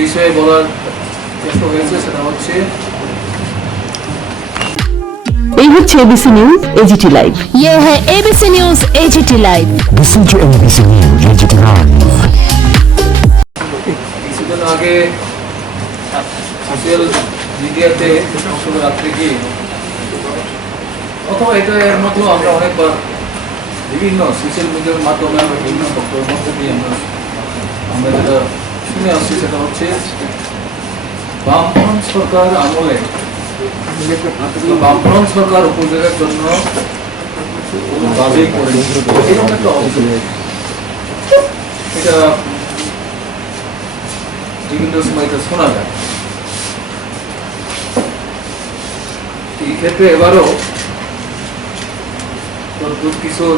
বিষয়ে বলার চেষ্টা হয়েছে সেটা হচ্ছে এই হচ্ছে এবিসি নিউজ এজিটি লাইভ। ये है ABC news AGT live. Listen to ABC News Digital Live. কিছুদিন আগে সোশ্যাল মিডিয়াতে রাত্রে গিয়ে অথবা এটা এর মধ্যেও আমরা অনেকবার বিভিন্ন সোশ্যাল মিডিয়ার মাধ্যমে আমরা বিভিন্ন বক্তব্যের মধ্যে দিয়ে আমরা যেটা শুনে আসছি সেটা হচ্ছে বামফ্রন্ট সরকার আমলে বামফ্রন্ট সরকার উপযোগের জন্য দাবি করে এরকম একটা অভিযোগ এটা বিভিন্ন সময় এটা শোনা যায়। এই ক্ষেত্রে এবারও কিশোর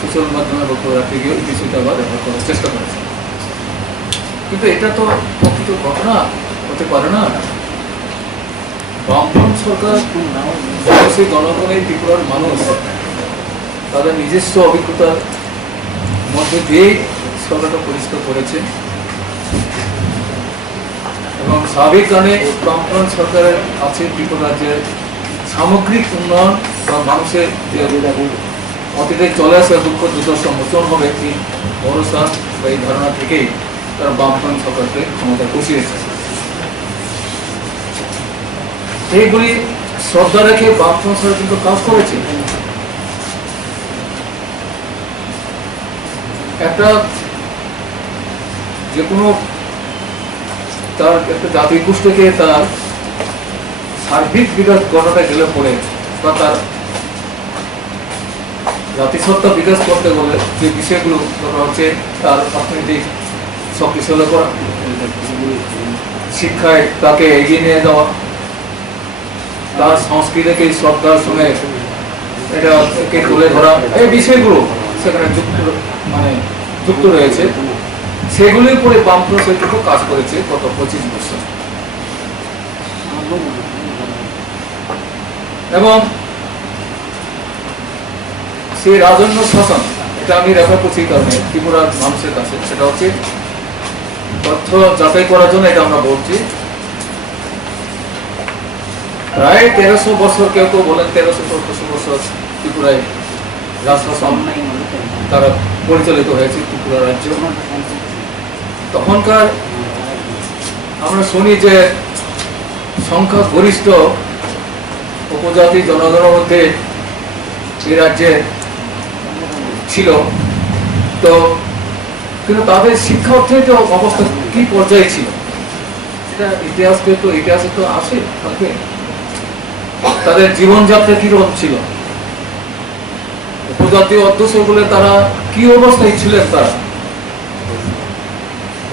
সোশ্যাল মাধ্যমে বক্তব্য রাখতে গিয়ে কিছুটা আবার ব্যবহার করার চেষ্টা করেছে, কিন্তু এটা তো প্রকৃত ঘটনা হতে পারে না। বামফ্রন্ট সরকার সেই গণগণের ত্রিপুরার মানুষ তাদের নিজস্ব অভিজ্ঞতার মধ্যে দিয়েই সরকারটা পরিষ্কার করেছে এবং স্বাভাবিক কারণে বামফ্রন্ট সরকারের আছে ত্রিপুরা রাজ্যের সামগ্রিক উন্নয়ন বা মানুষের যে অতীতে চলে আসা দুঃখ দুর্দশা মোচন হবে এই ভরসা বা এই ধারণা থেকেই তারা বামফ্রন্ট সরকারকে ক্ষমতা বসিয়েছে। এইগুলি শ্রদ্ধা রেখে বামফ্রন্ট সরকার কিন্তু কাজ করেছে। একটা যে কোনো তার একটা জাতি গোষ্ঠীকে তার সার্বিক বিকাশ ঘটাতে গেলে পরে বা তার জাতিসত্তা বিকাশ করতে গেলে যে বিষয়গুলো হচ্ছে তার অর্থনৈতিক শক্তিশালী করা, শিক্ষায় তাকে এগিয়ে নিয়ে যাওয়া, তার সংস্কৃতিকে শ্রদ্ধার সঙ্গে এটাকে তুলে ধরা, এই বিষয়গুলো সেখানে যুক্ত রয়েছে। সেগুলির উপরে বামফ্রন্ট সরকার কাজ করেছে গত 25 বছর এবং সেই রাজন্য শাসন, এটা আমি রেফার করছি কারণে ত্রিপুরার মানুষের কাছে সেটা হচ্ছে তথ্য যাচাই করার জন্য এটা আমরা বলছি। প্রায় 1300 বছর, কেউ কেউ বলেন 1300-1400 বছর ত্রিপুরায় রাজশাসন তারা পরিচালিত হয়েছে ত্রিপুরা রাজ্য। তখনকার আমরা শুনি যে সংখ্যা গরিষ্ঠ উপজাতি জনগণের মধ্যে এই রাজ্যে ছিল, তো কিন্তু তাদের শিক্ষা অর্থনৈতিক অবস্থা কি পর্যায়ে ছিল এটা ইতিহাসে তো আসে থাকবে। তাদের জীবনযাত্রা কিরকম ছিল, উপজাতীয় অধ্যক্ষ বলে তারা কি অবস্থায় ছিলেন, তারা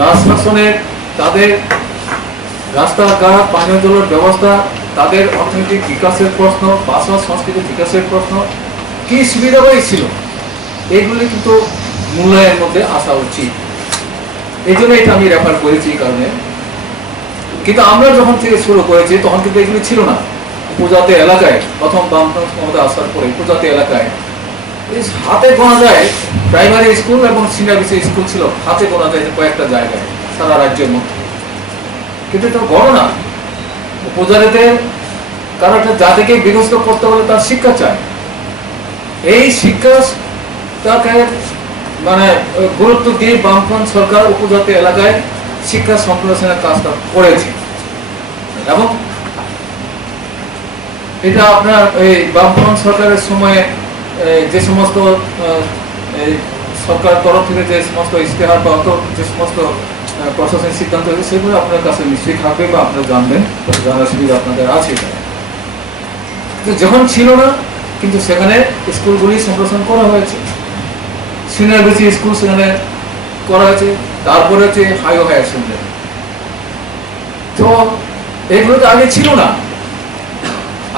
রাজশাসনের তাদের রাস্তাঘাট পানীয় জলের ব্যবস্থা, তাদের অর্থনৈতিক বিকাশের প্রশ্ন, ভাষা সংস্কৃতির বিকাশের প্রশ্ন, কি সুবিধা হয়েছিল, এগুলি কিন্তু মূল্যায়নের মধ্যে আসা উচিত। এই জন্য এটা আমি রেফার করেছি এই কারণে। কিন্তু আমরা যখন থেকে শুরু করেছি তখন কিন্তু এগুলি ছিল না। উপজাতি এলাকায় প্রথম বামফ্রন্ট ক্ষমতা আসার পরে উপজাতি এলাকায় হাতে গোনা যায় প্রাইমারি স্কুল এবং সিনিয়র স্কুল ছিল, হাতে গোনা যায় কয়েকটা জায়গায় সারা রাজ্যের মধ্যে। কিন্তু এটা বড় না। উপজাতিতে কারণ একটা জাতিকে বিকশিত করতে হলে তার শিক্ষা চায়। এই শিক্ষাটাকে গুরুত্ব দিয়ে বামফ্রন্ট সরকার উপজাতি এলাকায় শিক্ষা সম্প্রসারণের কাজটা করেছে এবং এটা আপনার এই বামফ্রন্ট সরকারের সময়ে যে সমস্ত সরকার তরফ থেকে যে সমস্ত ইশতেহার বা যে সমস্ত প্রশাসনিক সিদ্ধান্ত হয়েছে সেগুলো আপনার কাছে নিশ্চয়ই থাকবে বা আপনারা জানবেন, জানার সুবিধা আপনাদের আছে। যখন ছিল না কিন্তু সেখানে স্কুলগুলি সম্প্রসারণ করা হয়েছে, সিনিয়র বেসিক স্কুল সেখানে করা হয়েছে, তারপরে হচ্ছে হায়ার সেকেন্ডারি। তো এগুলো তো আগে ছিল না।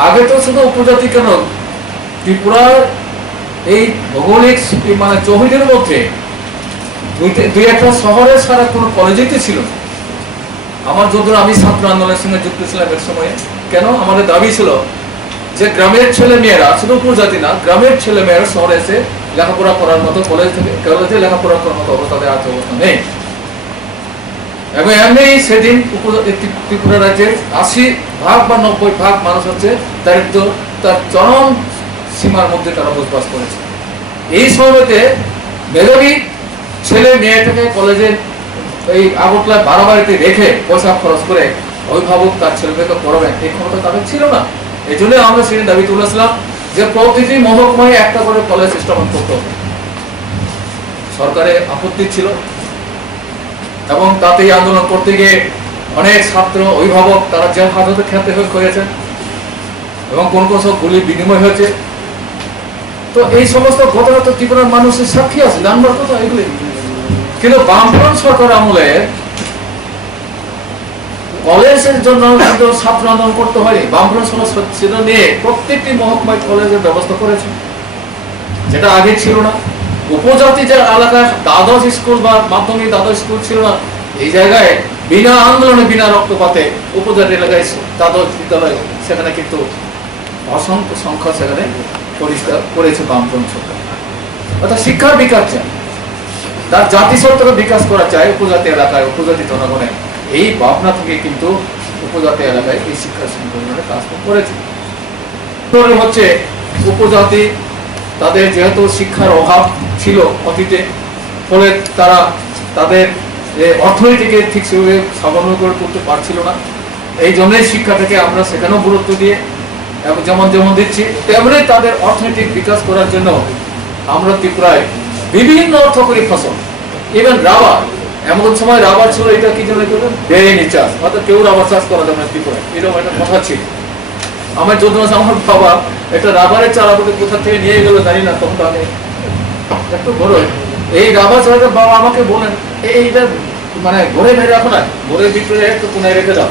আগে তো শুধু উপজাতি কেন, ত্রিপুরার এই ভৌগোলিক চৌহিদের মধ্যে দুই একটা শহরের সারা কোনো কলেজেতে ছিল। আমার যতদূর আমি ছাত্র আন্দোলনের সঙ্গে যুক্ত ছিলাম এক সময়ে, কেন আমাদের দাবি ছিল যে গ্রামের ছেলে মেয়েরা, শুধু উপজাতি না, গ্রামের ছেলে মেয়েরা শহরে এসে লেখাপড়া করার মতো কলেজে লেখাপড়া করার মতো অবস্থাতে আর্থিক অবস্থা নেই। এবং এমনি সেদিন ত্রিপুরা রাজ্যের 80% বা 90% মানুষ হচ্ছে দারিদ্র তার চরম সীমার মধ্যে তারা বসবাস করেছে। এই সময়তে মেধাবী ছেলে মেয়েটাকে কলেজে এই আগরতলায় বাড়াবাড়িতে রেখে পয়সা খরচ করে অভিভাবক তার ছেলেমেয়েকে পড়াবেন এই ক্ষমতা তাদের ছিল না। এই জন্য আমরা সেদিন দাবি তুলেছিলাম যে প্রতিটি মহকুমায় একটা করে কলেজ স্থাপন করতে হবে। সরকারের আপত্তি ছিল এবং তাতেই আন্দোলন করতে গিয়ে অনেক ছাত্র অভিভাবক তারা জেল হাজতে খেতে হয়েছেন এবং কোন কোন সব গুলি বিনিময় হয়েছে। তো এই সমস্ত ঘটনা তো ত্রিপুরার মানুষের সাক্ষী আছে, জানবার কথা এগুলি। কিন্তু বামফ্রন্ট সরকার আমলে কলেজের জন্য কিন্তু ছাত্র আন্দোলন করতে হয়নি। বামফ্রন্ট সরকার সেটা নিয়ে প্রত্যেকটি মহকুমায় কলেজের ব্যবস্থা করেছে, যেটা আগে ছিল না। উপজাতি যে এলাকায় দ্বাদশ স্কুল বা মাধ্যমিক দ্বাদশ স্কুল ছিল না, এই জায়গায় বিনা আন্দোলনে বিনা রক্তপাতে উপজাতি এলাকায় দ্বাদশ বিদ্যালয় সেখানে কিন্তু অসংখ্য সংখ্যা সেখানে পরিষ্কার করেছে বামফ্রন্ট সরকার। অর্থাৎ শিক্ষার বিকাশ চায়, তার জাতিসত্তাকে বিকাশ করা চায় উপজাতি এলাকায়, উপজাতি জনগণে। এই ভাবনা থেকে কিন্তু উপজাতি এলাকায় এই শিক্ষা সংগঠনের কাজ করেছে। হচ্ছে উপজাতি তাদের যেহেতু শিক্ষার অভাব ছিল অতীতে, ফলে তারা তাদের অর্থনীতিকে ঠিক সেভাবে স্বাবলম্বী করে করতে পারছিল না। এই জন্যই শিক্ষাটাকে আমরা সেখানেও গুরুত্ব দিয়ে এবং যেমন যেমন দিচ্ছি তেমনি তাদের অর্থনৈতিক বিকাশ করার জন্য আমরা ত্রিপুরায় বিভিন্ন অর্থকরী ফসল, ইভেন রাবার, এমন সময় রাবার ছিল এটা কি জন্য বেআইনি চাষ, অর্থাৎ কেউ রাবার চাষ করা যাবে না ত্রিপুরায়, এরকম একটা কথা ছিল। আমার যত মাসে আমার বাবা একটা রাবারের চারা বলে কোথা থেকে নিয়ে গেল জানি না, তখন তাকে একটু বড় এই রাবার চারাটা বাবা আমাকে বলেন এইটা মানে ঘরে মেরে রাখো না, ঘরের ভিতরে একটু কোনায় রেখে দাও,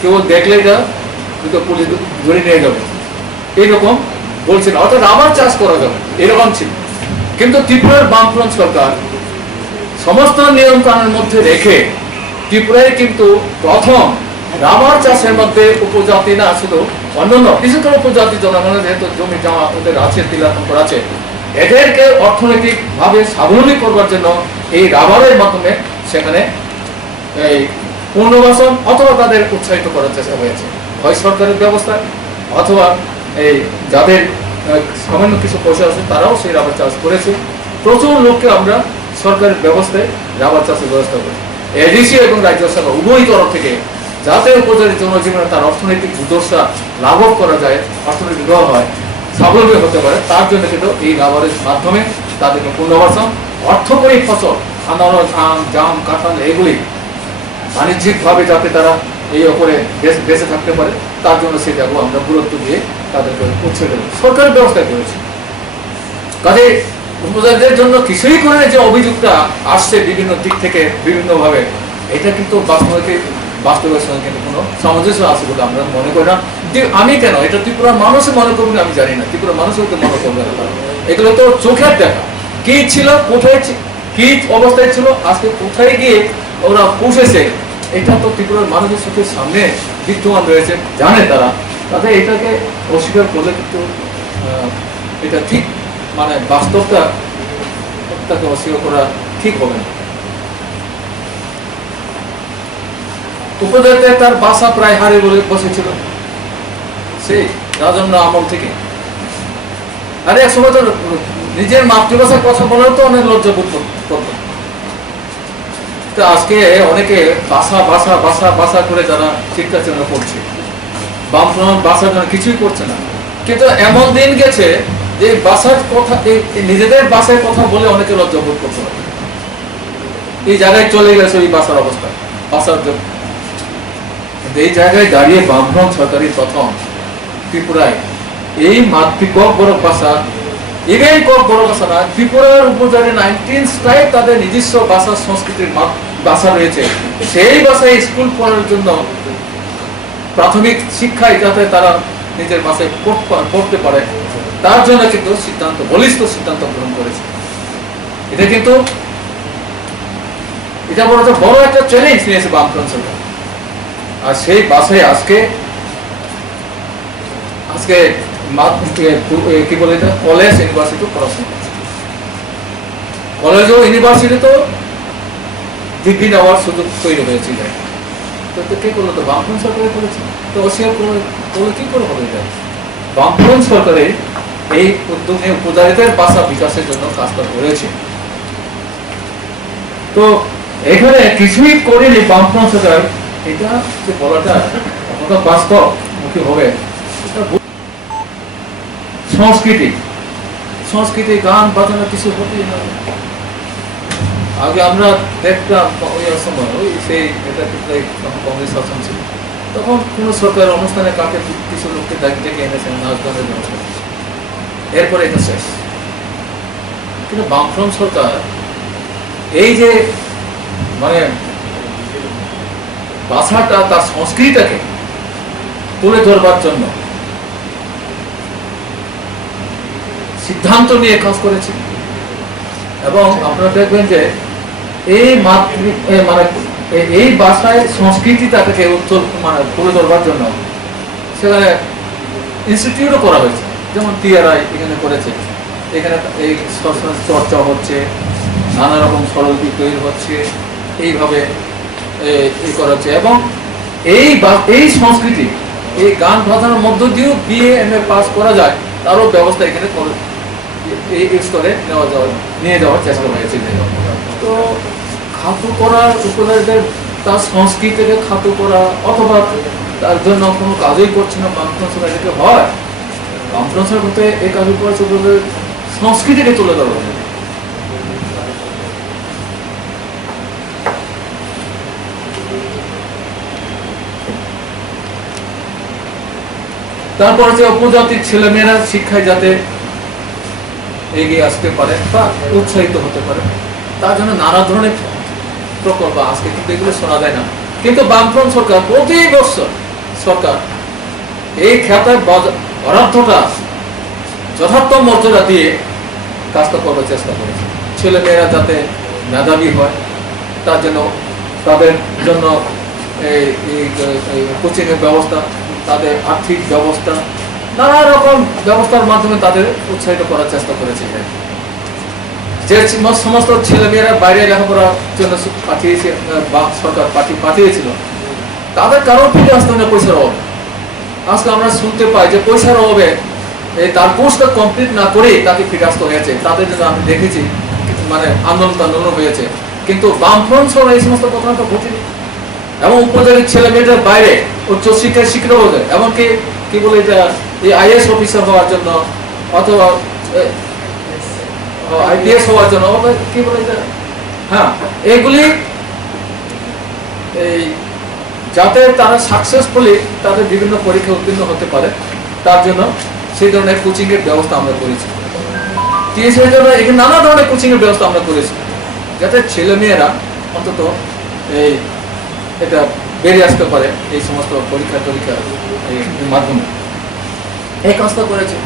কেউ দেখলে এটা কিন্তু পুলিশ ধরে নিয়ে যাবে, এইরকম বলছিল। অর্থাৎ রাবার চাষ করা যাবে এরকম ছিল। কিন্তু ত্রিপুরার বামফ্রন্ট সরকার সমস্ত নিয়ম কানুনের মধ্যে রেখে ত্রিপুরায় কিন্তু প্রথম রাবার চাষের মধ্যে উপজাতি না শুধু অন্যান্য বিশেষ করে উপজাতি জনগণের যেহেতু জমি জমা ওদের আছে, তিলাসম্পদ আছে, এদেরকে অর্থনৈতিক ভাবে স্বাবলম্বী করবার জন্য এই রাবারের মাধ্যমে সেখানে এই পুনর্বাসন অথবা তাদের উৎসাহিত করার চেষ্টা হয়েছে, হয় সরকারের ব্যবস্থায় অথবা এই যাদের সামান্য কিছু পয়সা আছে তারাও সেই রাবার চাষ করেছে। প্রচুর লোককে আমরা সরকারের ব্যবস্থায় রাবার চাষের ব্যবস্থা করি। এডিসি এবং রাজ্য সরকার উভয় তরফ থেকে যাতে উপজাতি জনজীবনে তার অর্থনৈতিক দুর্দশা লাঘব করা যায়, অর্থনৈতিক গ্রহ হয়, স্বাবলম্বী হতে পারে, তার জন্য কিন্তু এই রাবারের মাধ্যমে তাদেরকে পুনর্বাসন, অর্থকরী ফসল আনারস, আম, জাম, কাঁঠাল এগুলি বাণিজ্যিকভাবে যাতে তারা এই ওপরে বেঁচে থাকতে পারে তার জন্য সেটাকেও আমরা গুরুত্ব দিয়ে তাদেরকে উৎসাহ দেব, সরকারের ব্যবস্থা করেছে। কাজে উপজাতিদের জন্য কিছুই করে যে অভিযোগটা আসছে বিভিন্ন দিক থেকে বিভিন্নভাবে, এটা কিন্তু বাস্তবের সঙ্গে কিন্তু কোনো সামঞ্জস্য আছে বলে আমরা মনে করি না। আমি কেন, এটা ত্রিপুরার মানুষে মনে করবে আমি জানি না, ত্রিপুরার মানুষ হয়তো মনে করবে না। এগুলো তো চোখের দেখা, কি ছিল, কোথায় কি অবস্থায় ছিল, আজকে কোথায় গিয়ে ওরা পৌঁছেছে, এটা তো ত্রিপুরার মানুষের চোখের সামনে বিদ্যমান রয়েছে, জানে তারা। তাতে এটাকে অস্বীকার করলে কিন্তু এটা ঠিক মানে বাস্তবতাকে অস্বীকার করা ঠিক হবে না। উপজাতি তার বাসা প্রায় হারিয়ে বলে বসেছিল সেই রাজন্য আমল থেকে। আরে এক সময় তো নিজের মাতৃভাষার কথা বলেও তো অনেক লজ্জা বোধ করত। আজকে অনেকে ভাষা ভাষা ভাষা ভাষা করে যারা শিক্ষা চেষ্টা করছে, বামফ্রন্ট ভাষার জন্য কিছুই করছে না। কিন্তু এমন দিন গেছে যে ভাষার কথা, নিজেদের ভাষার কথা বলে অনেকে লজ্জা বোধ করতে পারে। এই জায়গায় চলে গেছে এই ভাষার অবস্থা, ভাষার জন্য। এই জায়গায় দাঁড়িয়ে বামফ্রন্ট সরকারি প্রথম ত্রিপুরায় এই মাতৃকক বড় ভাষা, ইভেন কক বড় ভাষা না, ত্রিপুরার উপজাতি 19টায় তাদের নিজস্ব ভাষা সংস্কৃতির ভাষা রয়েছে, সেই ভাষায় স্কুল পড়ার জন্য প্রাথমিক শিক্ষায় যাতে তারা নিজের ভাষায় পড়তে পারে তার জন্য কিন্তু সিদ্ধান্ত, বলিষ্ঠ সিদ্ধান্ত গ্রহণ করেছে। এটা কিন্তু এটা বড় একটা চ্যালেঞ্জ নিয়েছে বামফ্রন্ট সরকার। আর সেই ভাষায় আজকে কি বলে এটা কলেজ ইউনিভার্সিটি পড়াশোনা করছে। কলেজ ও ইউনিভার্সিটিতেও ডিগ্রি নেওয়ার সুযোগ তৈরি হয়েছিল। তো কে করলো? তো বামফ্রন্ট সরকারে করেছে। তো অস্বীকার করলে কি করে হবে? এটা বামফ্রন্ট সরকারের এই উদ্যোগে উপজাতিদের ভাষা বিকাশের জন্য কাজটা করেছে। তো এখানে কিছুই করেনি বামফ্রন্ট সরকার, এটা যে বলাটা কতটা বাস্তবমুখী হবে। সংস্কৃতি গান বাজানো কিছু হতেই না। আগে আমরা দেখতাম ওই সময় ওই সেই এটা যখন কংগ্রেস শাসন ছিল, তখন কোন সরকার অনুষ্ঠানে কাকে কিছু লোককে ডেকে এনেছেন নাচ গানের ব্যবস্থা, এরপরে এটা শেষ। কিন্তু বামফ্রন্ট সরকার এই যে মানে ভাষাটা তার সংস্কৃতিটাকে তুলে ধরবার জন্য সিদ্ধান্ত নিয়ে কাজ করেছে। এবং আপনারা দেখবেন যে এই মানে এই ভাষায় সংস্কৃতিটাকে উজ্জ্বল মানে তুলে ধরবার জন্য সেখানে ইনস্টিটিউটও করা হয়েছে, যেমন টিআরআই এখানে করেছে। এখানে এই চর্চা হচ্ছে, নানা রকম সরল দিক তৈরি হচ্ছে, এইভাবে করা হচ্ছে। এবং এই সংস্কৃতি এই গান বাজানোর মধ্য দিয়েও বিএ এমএ পাস করা যায়, তারও ব্যবস্থা এখানে এই স্তরে নিয়ে যাওয়ার চেষ্টা হয়েছে। তো খাটো করার উপজাতিদের তার সংস্কৃতিকে খাটো করা অথবা তার জন্য কোনো কাজই করছে না বামফ্রন্ট সরকার, এটাকে হয় বামফ্রন্ট সরকার করতে এই কাজ করেছে সংস্কৃতিকে তুলে ধরা। তারপর যে উপজাতির ছেলেমেয়েরা শিক্ষায় যাতে এগিয়ে আসতে পারে বা উৎসাহিত হতে পারে, তার জন্য নানা ধরনের প্রকল্প আজকে কিন্তু এগুলো শোনা যায় না। কিন্তু বামফ্রন্ট সরকার প্রতি বছর সরকার এই খাতায় বরাদ্দটা যথার্থ মর্যাদা দিয়ে কাজটা করার চেষ্টা করেছে। ছেলেমেয়েরা যাতে মেধাবী হয়, তার জন্য তাদের জন্য কোচিং এর ব্যবস্থা, তাদের আর্থিক ব্যবস্থা, নানা রকম ব্যবস্থার মাধ্যমে তাদের উৎসাহিত করার চেষ্টা করেছে। যে সমস্ত ছেলেমেয়েরা বাইরে লেখাপড়ার জন্য পাঠিয়েছে বা সরকার পাঠিয়েছিল, তাদের কারণ ফিরে আসতে না পয়সার অভাবে। আজকে আমরা শুনতে পাই যে পয়সার অভাবে তার কোর্সটা কমপ্লিট না করে তাকে ফিরে আসতে হয়েছে। তাদের জন্য আমি দেখেছি মানে আন্দোলন হয়েছে, কিন্তু বামফ্রন্ট সরকার এই সমস্ত ঘটনাটা ঘটেনি। এবং উপজাতির ছেলে মেয়েদের বাইরে উচ্চশিক্ষায় শিক্ষিত হতে, এমনকি কি বলে এটা এই আইএস অফিসার হওয়ার জন্য অথবা আইপিএস হওয়ার জন্য কি বলে এটা, হ্যাঁ, এগুলি এই যাতে তারা সাকসেসফুলি তাদের বিভিন্ন পরীক্ষা উত্তীর্ণ হতে পারে, তার জন্য সেই ধরনের কোচিং এর ব্যবস্থা আমরা করেছি। টিএসএর জন্য এখানে নানা ধরনের কোচিং এর ব্যবস্থা আমরা করেছি, যাতে ছেলে মেয়েরা অন্তত এই এটা বেরিয়ে আসতে পারে এই সমস্ত পরীক্ষার মাধ্যমে। এই কাজটা করেছে।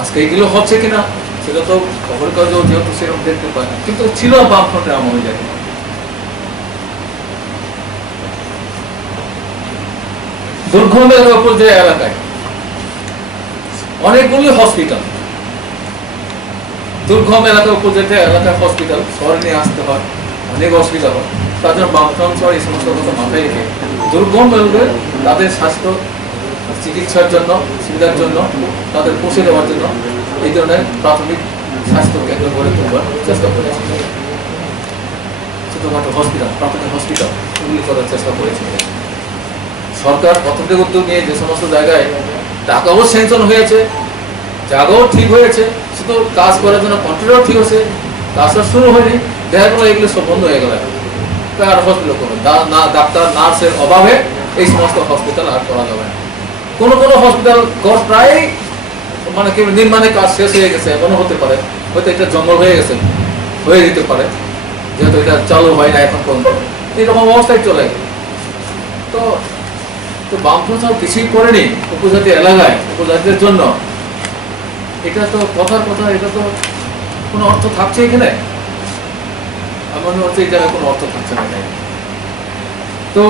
আজকে এইগুলো হচ্ছে কিনা সেটা তো খবর কাগজেও যেহেতু সেরকম দেখতে পায় না, কিন্তু ছিল বামফ্রন্টের আমলে যায়। দুর্গমের উপর যে এলাকায় অনেকগুলি হসপিটাল, দুর্গম এলাকার উপর যেতে এলাকায় হসপিটাল শহরে নিয়ে আসতে হয়, অনেক অসুবিধা হয়। তার জন্য বামফ্রন্ট সরকার এই সমস্ত কথা মাথায় রেখে দুর্গম এলাকায় তাদের স্বাস্থ্য চিকিৎসার জন্য সুবিধার জন্য তাদের পৌঁছে দেওয়ার জন্য এই ধরনের প্রাথমিক স্বাস্থ্য কেন্দ্র গড়ে তোলবার চেষ্টা করেছে। ছোটখাটো হসপিটাল, প্রাথমিক হসপিটাল এগুলি করার চেষ্টা করেছে সরকার। প্রথম থেকে উদ্যোগ নিয়ে যে সমস্ত জায়গায় টাকাও স্যাংশন হয়েছে, জায়গাও ঠিক হয়েছে, শুধু কাজ করার জন্য কন্ট্রাক্টও ঠিক হয়েছে, কাজটা শুরু হয়নি, দেখা গেলো এগুলো সব বন্ধ হয়ে গেল। আর হসপিটাল করবে না, ডাক্তার নার্সের অভাবে এই সমস্ত হসপিটাল আর করা যাবে না। কোনো হসপিটাল প্রায় মানে কি নির্মাণের কাজ শেষ হয়ে গেছে, এমনও হতে পারে হয়তো এটা জঙ্গল হয়ে গেছে, হয়ে যেতে পারে, যেহেতু এটা চালু হয় না এখন পর্যন্ত, এইরকম অবস্থায় চলে গেল। তো বামফ্রন্ট সরকার কিছুই করেনি উপজাতি এলাকায় উপজাতিদের জন্য। এটা তো কথার কথা, এটা তো কোনো অর্থ থাকছে এখানে? আমার মনে হচ্ছে এই জায়গায় কোনো অর্থ থাকছে না। তো